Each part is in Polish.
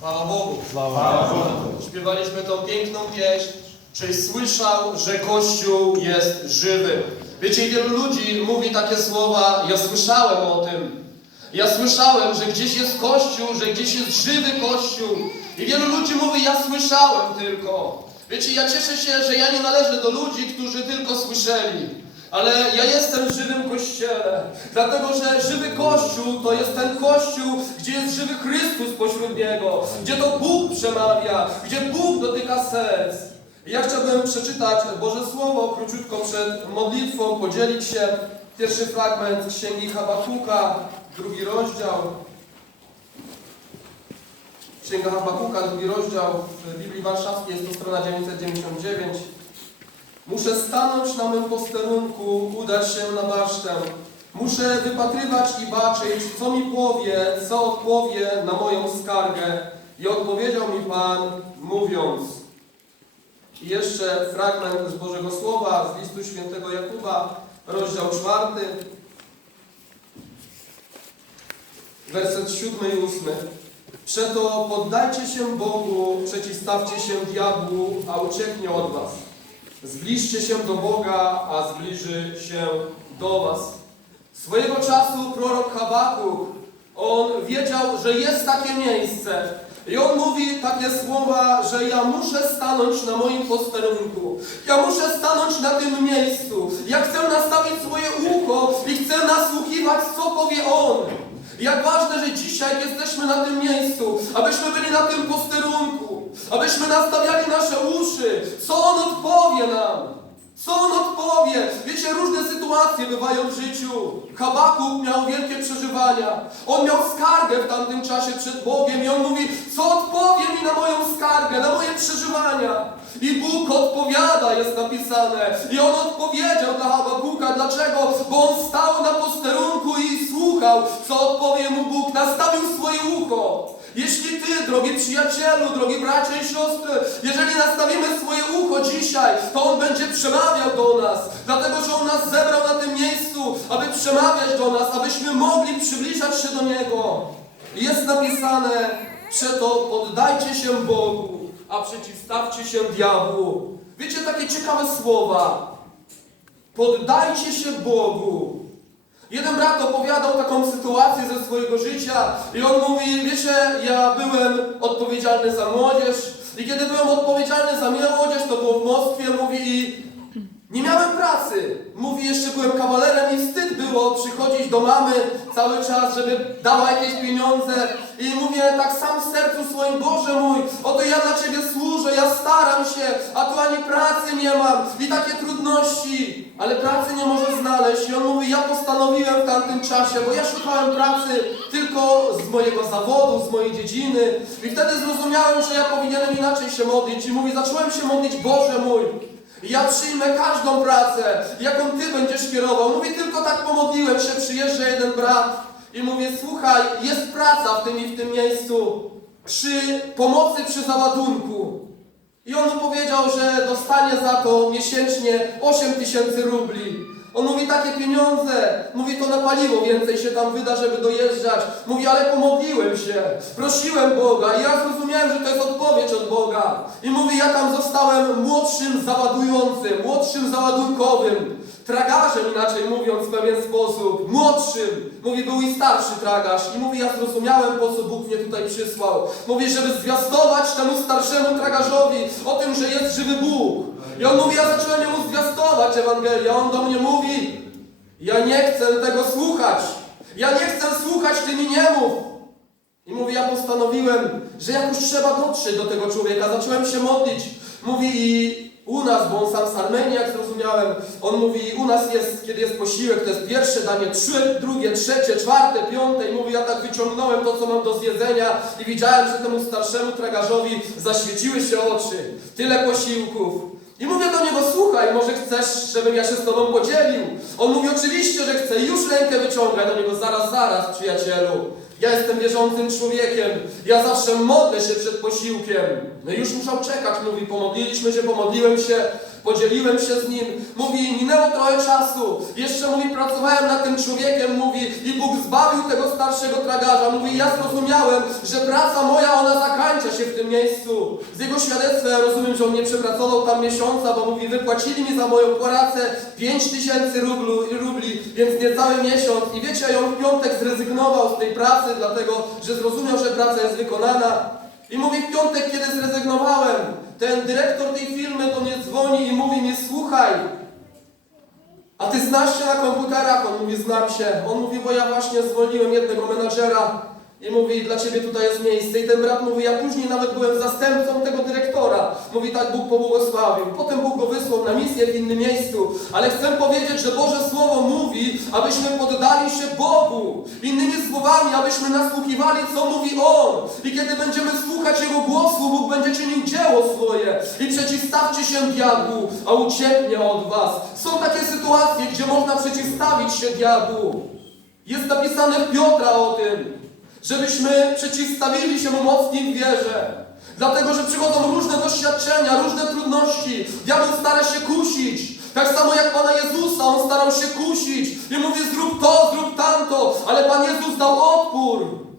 Chwała Bogu. Chwała Śpiewaliśmy tą piękną pieśń. Czyś słyszał, że Kościół jest żywy. Wiecie, wielu ludzi mówi takie słowa, ja słyszałem o tym. Ja słyszałem, że gdzieś jest Kościół, że gdzieś jest żywy Kościół. I wielu ludzi mówi, ja słyszałem tylko. Wiecie, ja cieszę się, że ja nie należę do ludzi, którzy tylko słyszeli. Ale ja jestem żywym Kościele, dlatego że żywy Kościół to jest ten Kościół, gdzie jest żywy Chrystus pośród niego, gdzie to Bóg przemawia, gdzie Bóg dotyka serc. Ja chciałbym przeczytać Boże Słowo króciutko przed modlitwą, podzielić się. Pierwszy fragment Księgi Habakuka, drugi rozdział. Księga Habakuka, drugi rozdział Biblii Warszawskiej, jest to strona 999. Muszę stanąć na mym posterunku, udać się na basztę. Muszę wypatrywać i baczyć, co mi powie, co odpowie na moją skargę. I odpowiedział mi Pan, mówiąc. I jeszcze fragment z Bożego Słowa, z listu świętego Jakuba, rozdział czwarty, werset siódmy i ósmy. Przeto poddajcie się Bogu, przeciwstawcie się diabłu, a ucieknie od was. Zbliżcie się do Boga, a zbliży się do was. Swojego czasu prorok Habakuk, on wiedział, że jest takie miejsce. I on mówi takie słowa, że ja muszę stanąć na moim posterunku. Ja muszę stanąć na tym miejscu. Ja chcę nastawić swoje ucho i chcę nasłuchiwać, co powie on. Jak ważne, że dzisiaj jesteśmy na tym miejscu, abyśmy byli na tym posterunku, abyśmy nastawiali nasze uszy, co On odpowie nam. Co on odpowie? Wiecie, różne sytuacje bywają w życiu. Habakuk miał wielkie przeżywania. On miał skargę w tamtym czasie przed Bogiem i on mówi, co odpowie mi na moją skargę, na moje przeżywania. I Bóg odpowiada, jest napisane. I on odpowiedział dla Habakuka. Dlaczego? Bo on stał na posterunku i słuchał, co odpowie mu Bóg. Nastawił swoje ucho. Jeśli Ty, drogi przyjacielu, drogi bracia i siostry, jeżeli nastawimy swoje ucho dzisiaj, to On będzie przemawiał do nas, dlatego że On nas zebrał na tym miejscu, aby przemawiać do nas, abyśmy mogli przybliżać się do Niego. Jest napisane, przeto poddajcie się Bogu, a przeciwstawcie się diabłu. Wiecie, takie ciekawe słowa. Poddajcie się Bogu. Jeden brat opowiadał taką sytuację ze swojego życia i on mówi, wiecie, ja byłem odpowiedzialny za młodzież i kiedy byłem odpowiedzialny za młodzież, to było w Moskwie, mówi nie miałem pracy. Mówi, jeszcze byłem kawalerem i wstyd było przychodzić do mamy cały czas, żeby dała jakieś pieniądze. I mówię tak sam w sercu swoim, Boże mój, oto ja dla Ciebie służę, ja staram się, a tu ani pracy nie mam i takie trudności, ale pracy nie może znaleźć. I on mówi, ja postanowiłem w tamtym czasie, bo ja szukałem pracy tylko z mojego zawodu, z mojej dziedziny i wtedy zrozumiałem, że ja powinienem inaczej się modlić i mówi, zacząłem się modlić, Boże mój, ja przyjmę każdą pracę, jaką Ty będziesz kierował. Mówi, tylko tak pomodliłem się, przyjeżdża jeden brat i mówię, słuchaj, jest praca w tym i w tym miejscu przy pomocy przy załadunku. I on mu powiedział, że dostanie za to miesięcznie 8 tysięcy rubli. On mówi takie pieniądze, mówi to na paliwo więcej się tam wyda, żeby dojeżdżać. Mówi, ale pomodliłem się, prosiłem Boga i zrozumiałem, że to jest odpowiedź od Boga. I mówi, ja tam zostałem młodszym załadującym, młodszym załadunkowym, tragarzem inaczej mówiąc w pewien sposób, młodszym. Mówi, był i starszy tragarz. I mówi, ja zrozumiałem, po co Bóg mnie tutaj przysłał. Mówi, żeby zwiastować temu starszemu tragarzowi o tym, że jest żywy Bóg. I on mówi, ja zacząłem jemu zwiastować Ewangelię. On do mnie mówi, ja nie chcę tego słuchać. Ja nie chcę słuchać, ty mi nie. I postanowiłem, że jakoś trzeba dotrzeć do tego człowieka. Zacząłem się modlić. Mówi i u nas, bo on sam z Armenii, jak zrozumiałem, on mówi, u nas jest, kiedy jest posiłek, to jest pierwsze danie, trzy, drugie, trzecie, czwarte, piąte i mówi, ja tak wyciągnąłem to, co mam do zjedzenia i widziałem, że temu starszemu tragarzowi zaświeciły się oczy. Tyle posiłków. I mówię do niego, słuchaj, może chcesz, żebym ja się z tobą podzielił? On mówi, oczywiście, że chcę. I już rękę wyciąga do niego, zaraz, zaraz, przyjacielu. Ja jestem wierzącym człowiekiem. Ja zawsze modlę się przed posiłkiem. No już musiał czekać, mówi, pomodliliśmy się, pomodliłem się, podzieliłem się z nim. Mówi, minęło trochę czasu. Jeszcze mówi, pracowałem nad tym człowiekiem, mówi, zbawił tego starszego tragarza. Mówi, ja zrozumiałem, że praca moja, ona zakańczy się w tym miejscu. Z jego świadectwa ja rozumiem, że on nie przepracował tam miesiąca, bo mówi, wypłacili mi za moją pracę 5 tysięcy rubli, więc niecały miesiąc. I wiecie, on w piątek zrezygnował z tej pracy, dlatego, że zrozumiał, że praca jest wykonana. I mówi, w piątek, kiedy zrezygnowałem, ten dyrektor tej firmy do mnie dzwoni i mówi mi, słuchaj, a ty znasz się na komputerach? On mówi, znam się. On mówi, bo ja właśnie zwolniłem jednego menadżera i mówi, dla ciebie tutaj jest miejsce. I ten brat mówi, ja później nawet byłem zastępcą tego dyrektora. Mówi, tak Bóg pobłogosławił. Potem Bóg go wysłał na misję w innym miejscu. Ale chcę powiedzieć, że Boże Słowo mówi, abyśmy poddali się Bogu. Innymi słowami, abyśmy nasłuchiwali, co mówi On. I kiedy będziemy słuchać Jego głosu, Bóg będzie czynił dzieło swoje. I przeciwstawcie się diabłu, a ucieknie od was. Są takie sytuacje, gdzie można przeciwstawić się diabłu. Jest napisane w Piotra o tym, żebyśmy przeciwstawili się mu mocniej w wierze. Dlatego, że przychodzą różne doświadczenia, różne trudności. Diabeł stara się kusić. Tak samo jak Pana Jezusa, on starał się kusić. I mówi, zrób to, zrób tamto. Ale Pan Jezus dał odpór.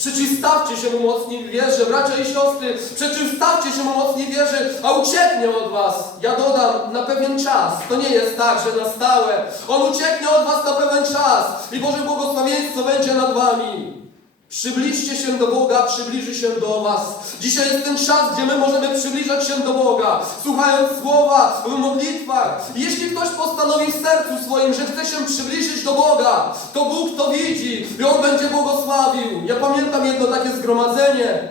Przeciwstawcie się mu mocniej w wierze, bracia i siostry, przeciwstawcie się mu mocniej w wierze, a ucieknie od was. Ja dodam, na pewien czas. To nie jest tak, że na stałe. On ucieknie od was na pewien czas i Boże błogosławieństwo będzie nad wami. Przybliżcie się do Boga, przybliży się do Was. Dzisiaj jest ten czas, gdzie my możemy przybliżać się do Boga, słuchając słowa w modlitwach. Jeśli ktoś postanowi w sercu swoim, że chce się przybliżyć do Boga, to Bóg to widzi i On będzie błogosławił. Ja pamiętam jedno takie zgromadzenie,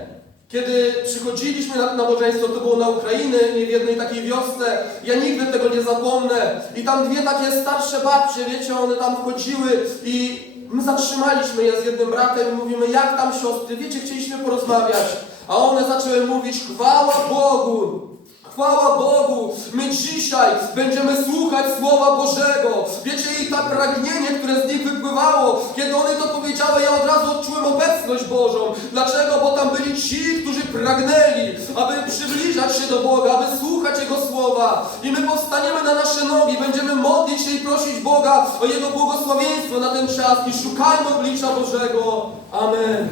kiedy przychodziliśmy na nabożeństwo, to było na Ukrainę, nie w jednej takiej wiosce. Ja nigdy tego nie zapomnę. I tam dwie takie starsze babcie, wiecie, one tam wchodziły i my zatrzymaliśmy je z jednym bratem i mówimy, jak tam siostry, wiecie, chcieliśmy porozmawiać. A one zaczęły mówić, chwała Bogu, Chwała Bogu! My dzisiaj będziemy słuchać Słowa Bożego. Wiecie, i ta pragnienie, które z nich wypływało, kiedy one to powiedziały, ja od razu odczułem obecność Bożą. Dlaczego? Bo tam byli ci, którzy pragnęli, aby przybliżać się do Boga, aby słuchać Jego Słowa. I my powstaniemy na nasze nogi, będziemy modlić się i prosić Boga o Jego błogosławieństwo na ten czas i szukajmy oblicza Bożego. Amen.